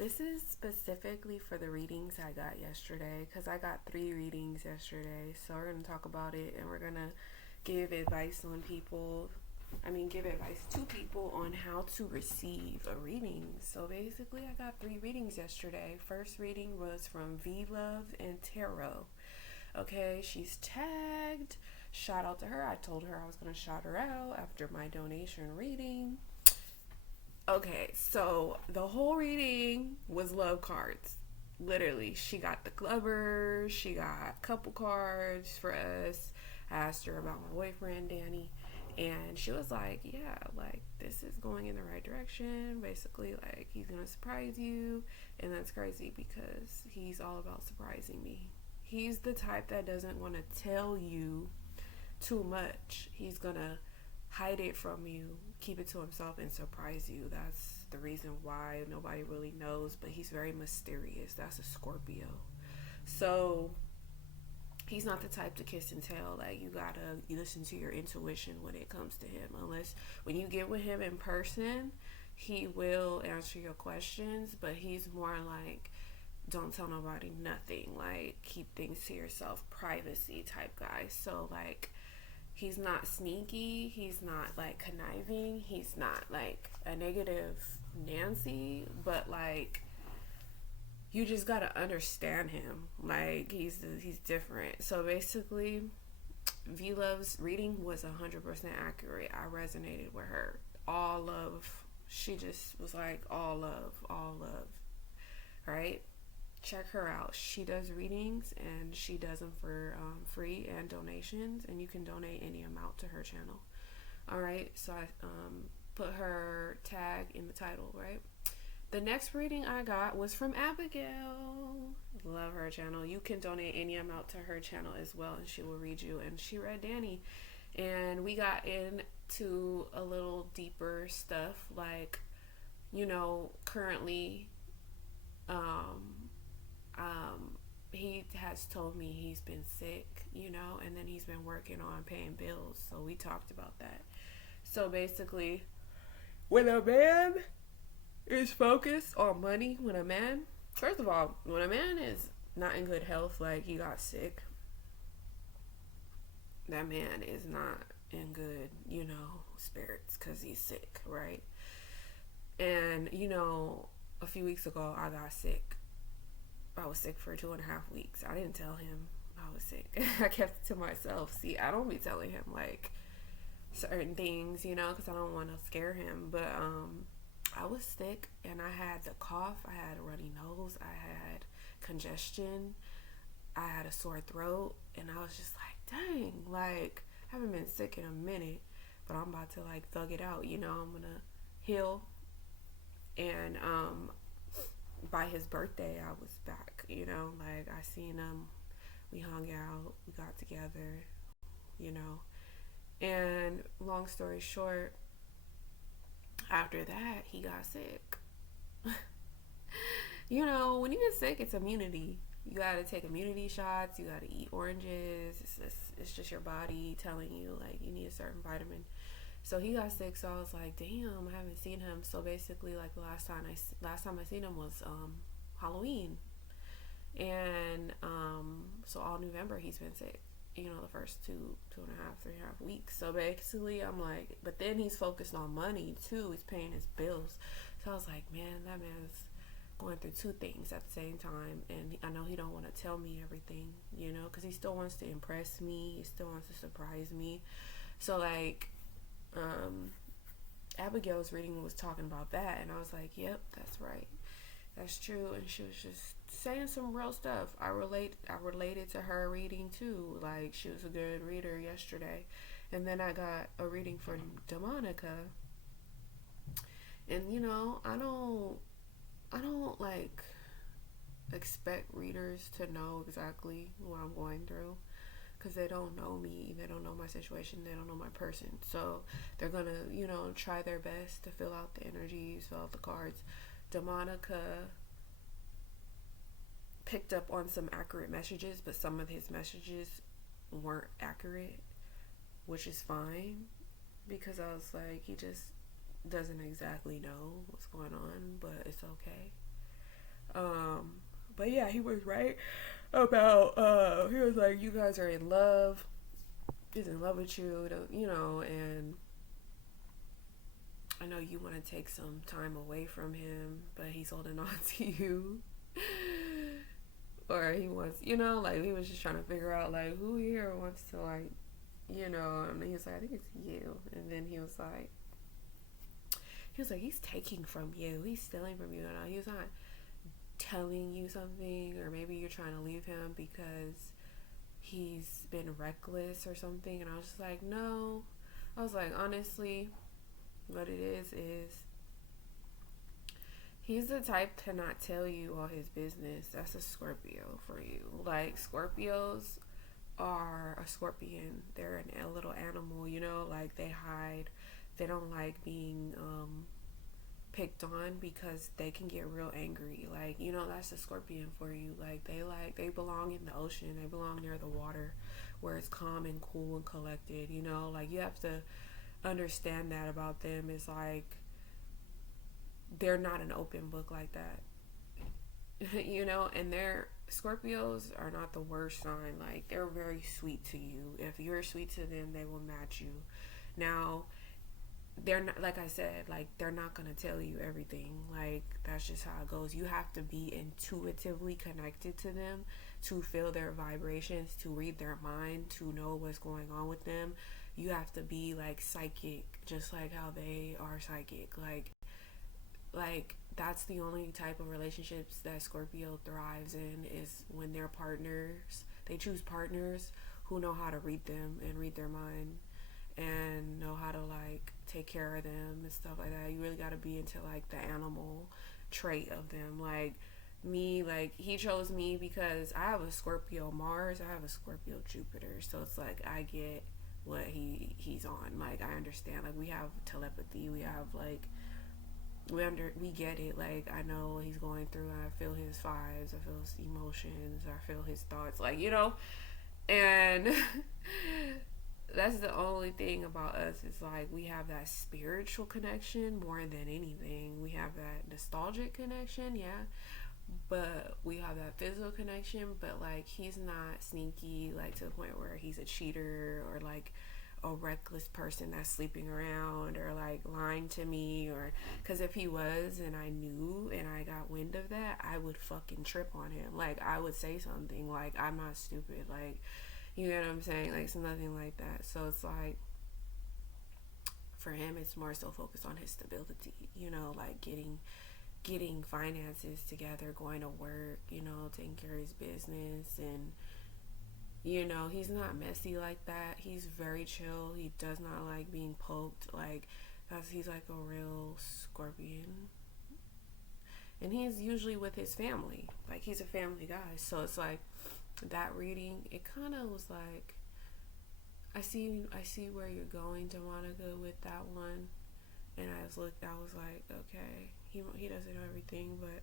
this is specifically for the readings I got yesterday, because I got 3 readings yesterday. So we're going to talk about it, and we're going to give advice on people. Give advice to people on how to receive a reading. So basically, I got 3 readings yesterday. First reading was from V Love and Tarot. Okay, she's tagged. Shout out to her. I told her I was going to shout her out after my donation reading. Okay, so the whole reading was love cards. Literally, she got the clubbers, she got couple cards for us. I asked her about my boyfriend, Danny, and she was like, yeah, like, this is going in the right direction. Basically, like, he's gonna surprise you, and that's crazy because he's all about surprising me. He's the type that doesn't want to tell you too much. He's gonna hide it from you, keep it to himself, and surprise you. That's the reason why nobody really knows, but he's very mysterious. That's a Scorpio. So he's not the type to kiss and tell. Like, you listen to your intuition when it comes to him. Unless when you get with him in person, he will answer your questions, but he's more like, don't tell nobody nothing. Like, keep things to yourself, privacy type guy. So like, he's not sneaky, he's not like conniving, he's not like a negative Nancy, but like, you just gotta understand him. Like, he's different. So basically, V Love's reading was 100% accurate. I resonated with her. All love. She just was like, all love. Right? Check her out. She does readings, and she does them for free and donations, and you can donate any amount to her channel. Alright, so I put her tag in the title, right? The next reading I got was from Abigail. Love her channel. You can donate any amount to her channel as well, and she will read you. And she read Danny, and we got into a little deeper stuff, like, currently he has told me he's been sick, and then he's been working on paying bills. So we talked about that. So basically, when a man is focused on money, first of all, when a man is not in good health, like he got sick, that man is not in good, spirits because he's sick, right? And, a few weeks ago, I got sick. I was sick for 2.5 weeks. I didn't tell him I was sick. I kept it to myself. See, I don't be telling him like certain things, because I don't want to scare him. But I was sick, and I had the cough. I had a runny nose. I had congestion. I had a sore throat, and I was just like, dang, like, I haven't been sick in a minute, but I'm about to like thug it out. I'm gonna heal. And by his birthday, I was back, like, I seen him, we hung out, we got together, and long story short, after that, he got sick. When you get sick, it's immunity. You gotta take immunity shots, you gotta eat oranges. It's just your body telling you, like, you need a certain vitamin. So he got sick, so I was like, damn, I haven't seen him. So basically, like, the last time I seen him was Halloween. And so all November he's been sick, the first 3.5 weeks. So basically, I'm like, but then he's focused on money too. He's paying his bills. So I was like, man, that man's going through 2 things at the same time. And I know he don't want to tell me everything, because he still wants to impress me. He still wants to surprise me. So like, Abigail's reading was talking about that, and I was like, yep, that's right, that's true. And she was just saying some real stuff. I related to her reading too. Like, she was a good reader yesterday. And then I got a reading for Demonica, and I don't like expect readers to know exactly what I'm going through, because they don't know me, they don't know my situation, they don't know my person. So they're gonna, try their best to fill out the energies, fill out the cards. Demonica picked up on some accurate messages, but some of his messages weren't accurate, which is fine, because I was like, he just doesn't exactly know what's going on, but it's okay. But yeah, he was right about, he was like, you guys are in love. He's in love with you, you know, and I know you want to take some time away from him, but he's holding on to you. Or he wants, you know, like, he was just trying to figure out, like, who here wants to, like, you know, and he was like, I think it's you. And then he was like, he's taking from you. He's stealing from you. And he was not telling you something, or maybe you're trying to leave him because he's been reckless or something. And I was just like, no. I was like, honestly, what it is he's the type to not tell you all his business. That's a Scorpio for you. Like, Scorpios are a scorpion. They're a little animal, you know, like, they hide. They don't like being picked on because they can get real angry. Like, you know, that's a scorpion for you. Like, they belong in the ocean. They belong near the water where it's calm and cool and collected, you know. Like, you have to understand that about them. Is like, they're not an open book like that. You know, and Scorpios are not the worst sign. Like, they're very sweet to you. If you're sweet to them, they will match you. Now, they're not, like I said, like, they're not gonna tell you everything. Like, that's just how it goes. You have to be intuitively connected to them to feel their vibrations, to read their mind, to know what's going on with them. You have to be, like, psychic, just like how they are psychic. Like that's the only type of relationships that Scorpio thrives in, is when they're partners. They choose partners who know how to read them and read their mind and know how to, like, take care of them and stuff like that. You really got to be into, like, the animal trait of them. Like, me, like, he chose me because I have a Scorpio Mars, I have a Scorpio Jupiter, so it's like I get what he's on. Like, I understand. Like, we have telepathy, we have, like, we get it. Like, I know what he's going through, and I feel his vibes, I feel his emotions, I feel his thoughts, like, you know. And that's the only thing about us, is like, we have that spiritual connection more than anything. We have that nostalgic connection, yeah, but we have that physical connection. But, like, he's not sneaky, like, to the point where he's a cheater, or, like, a reckless person that's sleeping around, or, like, lying to me. Or, because if he was and I knew and I got wind of that, I would fucking trip on him. Like, I would say something, like, I'm not stupid, like, you know what I'm saying? Like, it's nothing like that. So it's like, for him, it's more so focused on his stability, you know, like, getting finances together, going to work, you know, taking care of his business. And, you know, he's not messy like that. He's very chill. He does not like being poked. Like, he's like a real scorpion. And he's usually with his family. Like, he's a family guy. So it's like, that reading, it kind of was like, I see where you're going, Monica, with that one. And I was like, okay, he doesn't know everything, but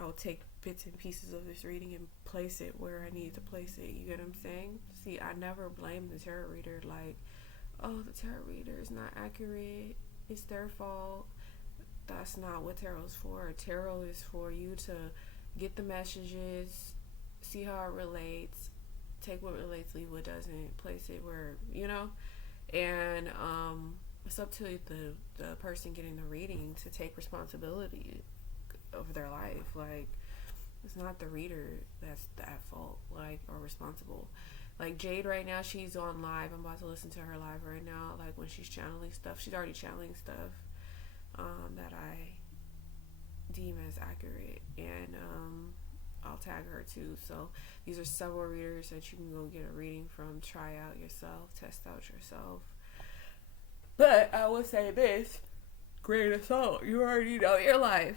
I'll take bits and pieces of this reading and place it where I need to place it. You get what I'm saying? See, I never blame the tarot reader, like, oh, the tarot reader is not accurate, it's their fault. That's not what tarot is for. Tarot is for you to get the messages, see how it relates, take what relates, leave what doesn't, place it where, you know. And it's up to the person getting the reading to take responsibility of their life. Like, it's not the reader that's at fault, like, or responsible. Like, Jade right now, she's on live. I'm about to listen to her live right now. Like, when she's channeling stuff, she's already channeling stuff that I deem as accurate, and I'll tag her too. So these are several readers that you can go get a reading from, try out yourself, test out yourself. But I will say this, grain of salt, you already know your life.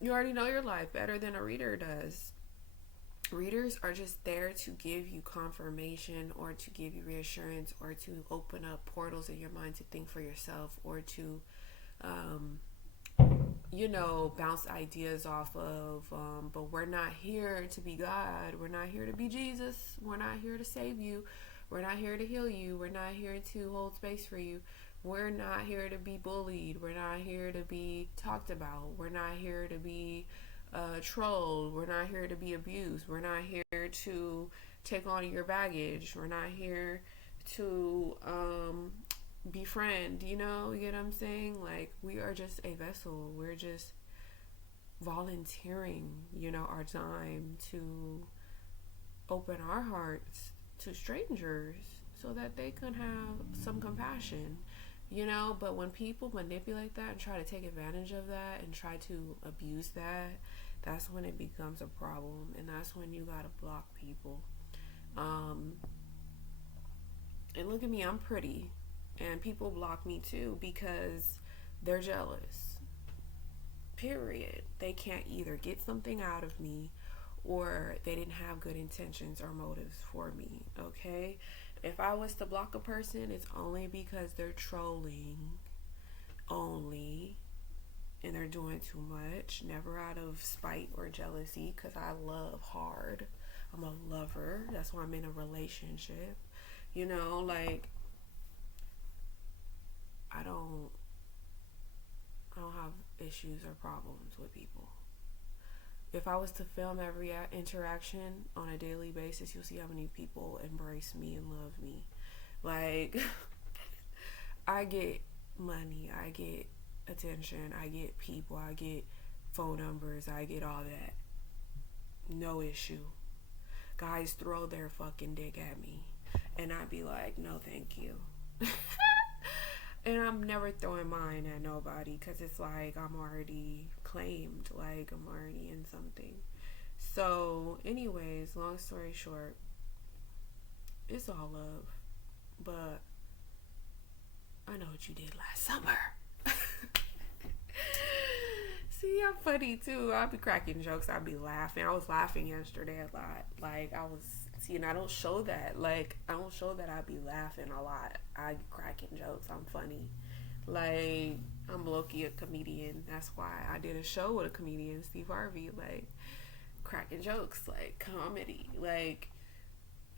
You already know your life better than a reader does. Readers are just there to give you confirmation, or to give you reassurance, or to open up portals in your mind to think for yourself, or to you know, bounce ideas off of, but we're not here to be God. We're not here to be Jesus. We're not here to save you. We're not here to heal you. We're not here to hold space for you. We're not here to be bullied. We're not here to be talked about. We're not here to be trolled. We're not here to be abused. We're not here to take on your baggage. We're not here to befriend, you know what I'm saying? Like, we are just a vessel. We're just volunteering, our time to open our hearts to strangers so that they can have some compassion, but when people manipulate that and try to take advantage of that and try to abuse that, that's when it becomes a problem, and that's when you gotta block people. And look at me, I'm pretty, and people block me too because they're jealous. Period. They can't either get something out of me or they didn't have good intentions or motives for me, okay? If I was to block a person, it's only because they're trolling only and they're doing too much, never out of spite or jealousy, because I love hard. I'm a lover. That's why I'm in a relationship. Like, I don't have issues or problems with people. If I was to film every interaction on a daily basis, you'll see how many people embrace me and love me. Like, I get money, I get attention, I get people, I get phone numbers, I get all that. No issue. Guys throw their fucking dick at me, and I'd be like, no thank you. And I'm never throwing mine at nobody, because it's like I'm already claimed, like I'm already in something. So anyways, long story short, it's all love. But I know what you did last summer. See, I'm funny too. I'll be cracking jokes. I'll be laughing. I was laughing yesterday a lot. Like, I was, and I don't show that. Like, I don't show that I be laughing a lot. I be cracking jokes. I'm funny. Like, I'm low-key a comedian. That's why I did a show with a comedian, Steve Harvey. Like, cracking jokes. Like, comedy. Like,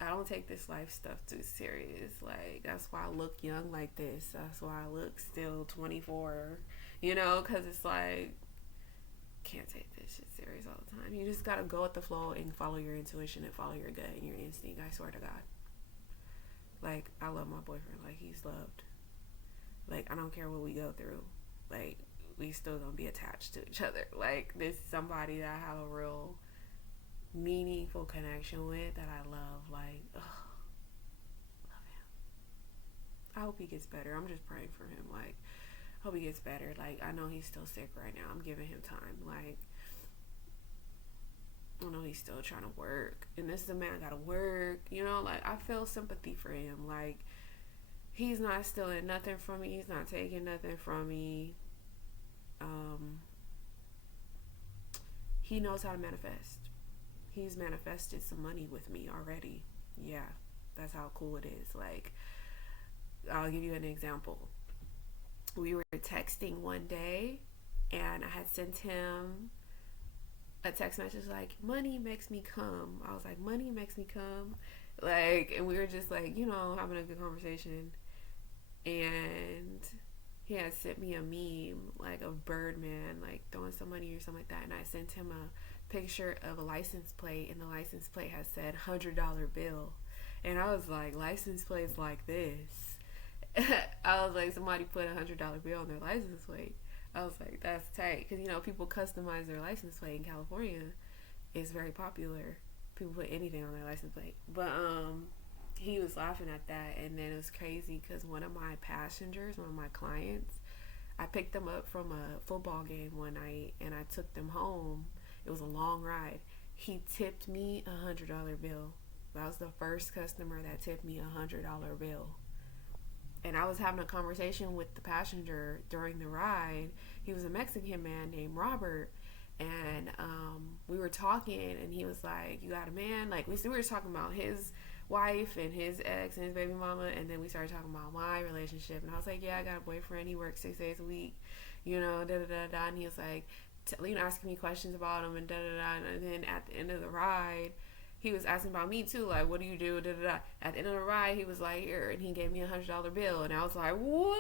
I don't take this life stuff too serious. Like, that's why I look young like this. That's why I look still 24. Because it's like, can't take this shit serious all the time. You just gotta go with the flow and follow your intuition and follow your gut and your instinct. I swear to God. Like, I love my boyfriend. Like, he's loved. Like, I don't care what we go through. Like, we still gonna be attached to each other. Like, this is somebody that I have a real meaningful connection with that I love. Like, love him. I hope he gets better. I'm just praying for him. Like, hope he gets better. Like, I know he's still sick right now. I'm giving him time. Like, I know he's still trying to work. And this is a man gotta work. Like, I feel sympathy for him. Like, he's not stealing nothing from me. He's not taking nothing from me. He knows how to manifest. He's manifested some money with me already. Yeah, that's how cool it is. Like, I'll give you an example. We were texting one day, and I had sent him a text message like, money makes me come. I was like, money makes me come. Like, and we were just like, having a good conversation. And he had sent me a meme, like a Birdman, like throwing some money or something like that. And I sent him a picture of a license plate, and the license plate had said $100 bill. And I was like, license plates like this. I was like, somebody put $100 bill on their license plate. I was like, that's tight. Because, people customize their license plate in California. It's very popular. People put anything on their license plate. But, he was laughing at that, and then it was crazy because one of my passengers, one of my clients, I picked them up from a football game one night, and I took them home. It was a long ride. He tipped me $100 bill. That was the first customer that tipped me $100 bill. And I was having a conversation with the passenger during the ride. He was a Mexican man named Robert, and we were talking, and he was like, you got a man? Like, we were talking about his wife and his ex and his baby mama, and then we started talking about my relationship, and I was like, yeah, I got a boyfriend, he works 6 days a week, da da da da, and he was like, asking me questions about him, and da da da, and then at the end of the ride, he was asking about me too, like, what do you do, da da da. At the end of the ride, he was like, here, and he gave me $100 bill, and I was like, whoa.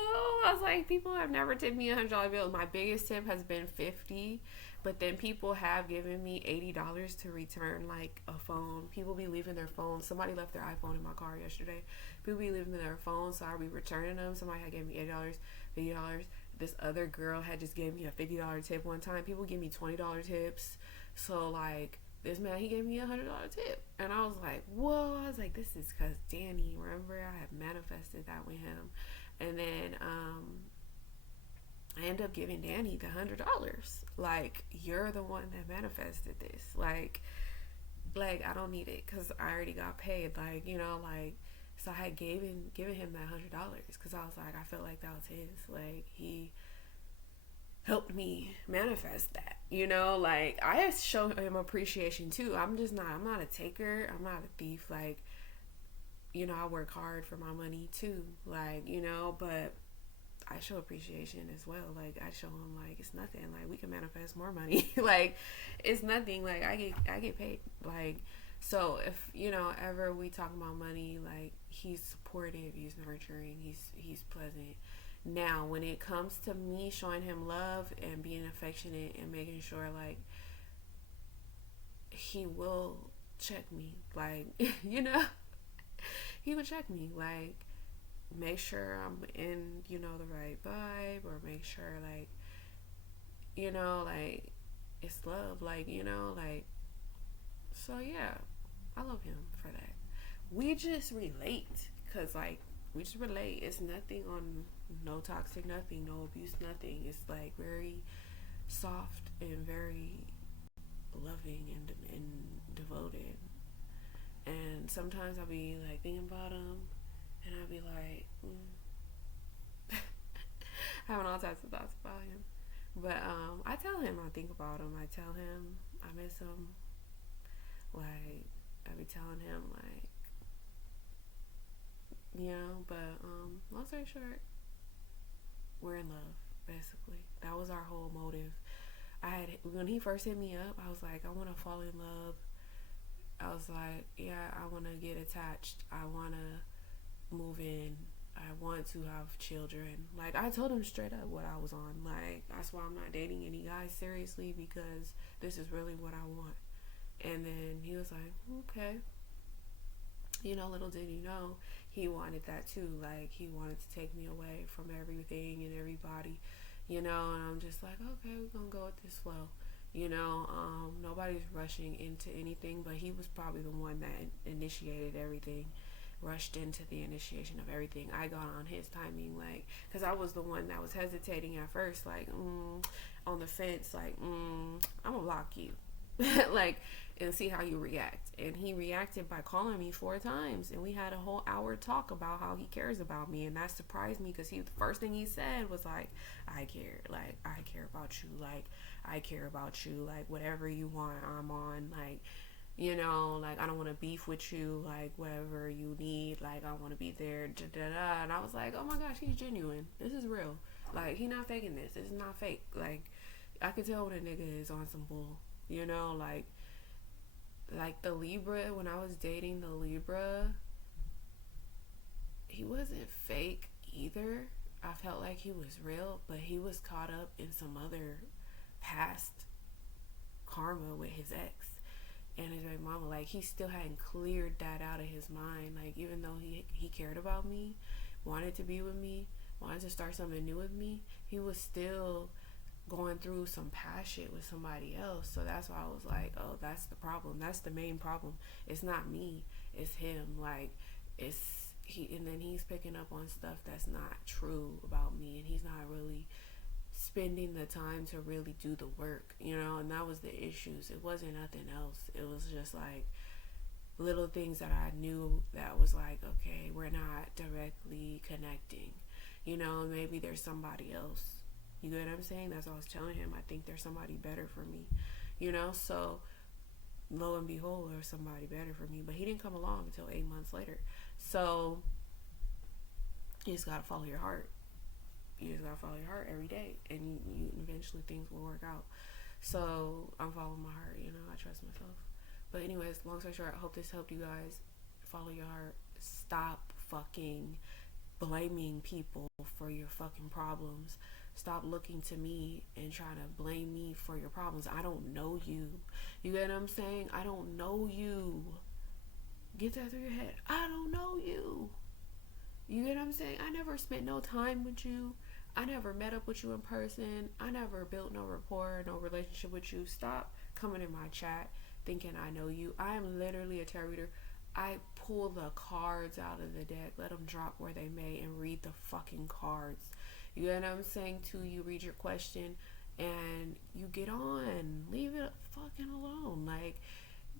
I was like, people have never tipped me $100 bill. My biggest tip has been $50, But then people have given me $80 to return like a phone. People be leaving their phones. Somebody left their iPhone in my car yesterday. People be leaving their phones, so I'll be returning them. Somebody had gave me $80, $50. This other girl had just gave me a $50 tip one time. People give me $20 tips. So like this man, he gave me $100 tip, and I was like, whoa. I was like, this is because Danny. Remember, I had manifested that with him, and then I end up giving Danny the $100. Like, you're the one that manifested this. Like I don't need it because I already got paid. Like, you know, like, so I had given him that $100 because I was like, I felt like that was his. Like, he helped me manifest that. You know, like, I show him appreciation too. I'm not a taker. I'm not a thief. Like, you know, I work hard for my money too. Like, you know, but I show appreciation as well. Like, I show him like it's nothing. Like, we can manifest more money. Like, it's nothing. Like, I get paid. Like, so if you know ever we talk about money, like, he's supportive, he's nurturing, he's pleasant. Now, when it comes to me showing him love and being affectionate and making sure like he will check me, like you know, he would check me, like make sure I'm in, you know, the right vibe, or make sure like, you know, like it's love, like, you know, like, so yeah, I love him for that. We just relate, cause like we just relate. It's nothing on, no toxic, nothing, no abuse, nothing. It's like very soft and very loving and devoted. And sometimes I'll be like thinking about him, and I'll be like, having all types of thoughts about him. But I tell him I think about him. I tell him I miss him. Like, I be telling him like, you know. But long story short, we're in love. Basically, that was our whole motive. When he first hit me up, I was like, I want to fall in love. I was like, yeah, I want to get attached. I want to move in. I want to have children. Like, I told him straight up what I was on. Like, that's why I'm not dating any guys seriously, because this is really what I want. And then he was like, okay. You know, little did he know, he wanted that too. Like, he wanted to take me away from everything and everybody, you know. And I'm just like, okay, we're gonna go with this flow. You know, nobody's rushing into anything, but he was probably the one that initiated everything, rushed into the initiation of everything. I got on his timing, like, because I was the one that was hesitating at first, like, on the fence, like, I'm gonna block you. Like, and see how you react. And he reacted by calling me 4 times, and we had a whole hour talk about how he cares about me. And that surprised me, because the first thing he said was like, I care, like, I care about you, like, I care about you, like, whatever you want, I'm on, like, you know, like, I don't want to beef with you, like, whatever you need, like, I want to be there, da da da. And I was like, oh my gosh, he's genuine, this is real, like, he not faking this is not fake. Like, I could tell when a nigga is on some bull, you know. Like the Libra, when I was dating the Libra, he wasn't fake either. I felt like he was real, but he was caught up in some other past karma with his ex and his baby mama. Like, he still hadn't cleared that out of his mind. Like, even though he cared about me, wanted to be with me, wanted to start something new with me, he was still going through some past shit with somebody else. So that's why I was like, oh, that's the problem. That's the main problem. It's not me, it's him. Like, it's he. And then he's picking up on stuff that's not true about me, and he's not really spending the time to really do the work, you know. And that was the issues. It wasn't nothing else. It was just like little things that I knew that was like, okay, we're not directly connecting, you know. Maybe there's somebody else. You get what I'm saying? That's what I was telling him. I think there's somebody better for me, you know. So lo and behold, there's somebody better for me. But he didn't come along until 8 months later. So you just gotta follow your heart. You just gotta follow your heart every day, and you eventually things will work out. So I'm following my heart, you know. I trust myself. But anyways, long story short, I hope this helped you guys. Follow your heart. Stop fucking blaming people for your fucking problems. Stop looking to me and trying to blame me for your problems. I don't know you. You get what I'm saying? I don't know you. Get that through your head. I don't know you. You get what I'm saying? I never spent no time with you. I never met up with you in person. I never built no rapport, no relationship with you. Stop coming in my chat thinking I know you. I am literally a tarot reader. I pull the cards out of the deck, let them drop where they may, and read the fucking cards. You know what I'm saying? You read your question and you get on. Leave it fucking alone. Like,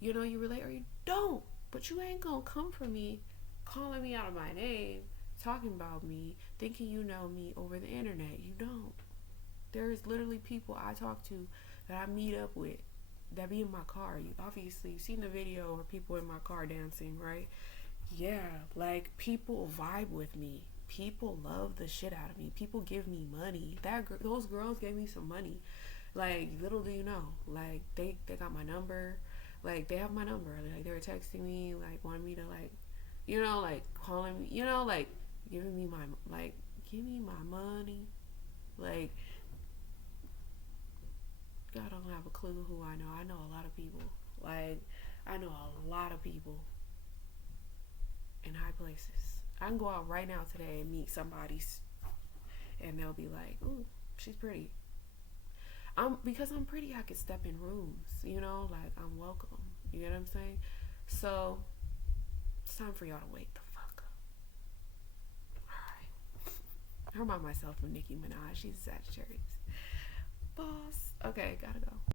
you know, you relate or you don't. But you ain't gonna come for me, calling me out of my name, talking about me, thinking you know me over the internet. You don't. There's literally people I talk to that I meet up with that be in my car. You obviously seen the video or people in my car dancing, right? Yeah, like people vibe with me. People love the shit out of me. People give me money. Those girls gave me some money. Like, little do you know, like they got my number. Like, they have my number. Like, they were texting me, like wanting me to, like, you know, like calling me, you know, like giving me my, like, give me my money. Like, y'all don't have a clue who I know. I know a lot of people. Like, I know a lot of people in high places. I can go out right now today and meet somebody and they'll be like, ooh, she's pretty. Because I'm pretty, I could step in rooms, you know, like I'm welcome. You know what I'm saying? So it's time for y'all to wake the fuck up. Alright. I remind myself of Nicki Minaj. She's a Sagittarius. Boss. Okay, gotta go.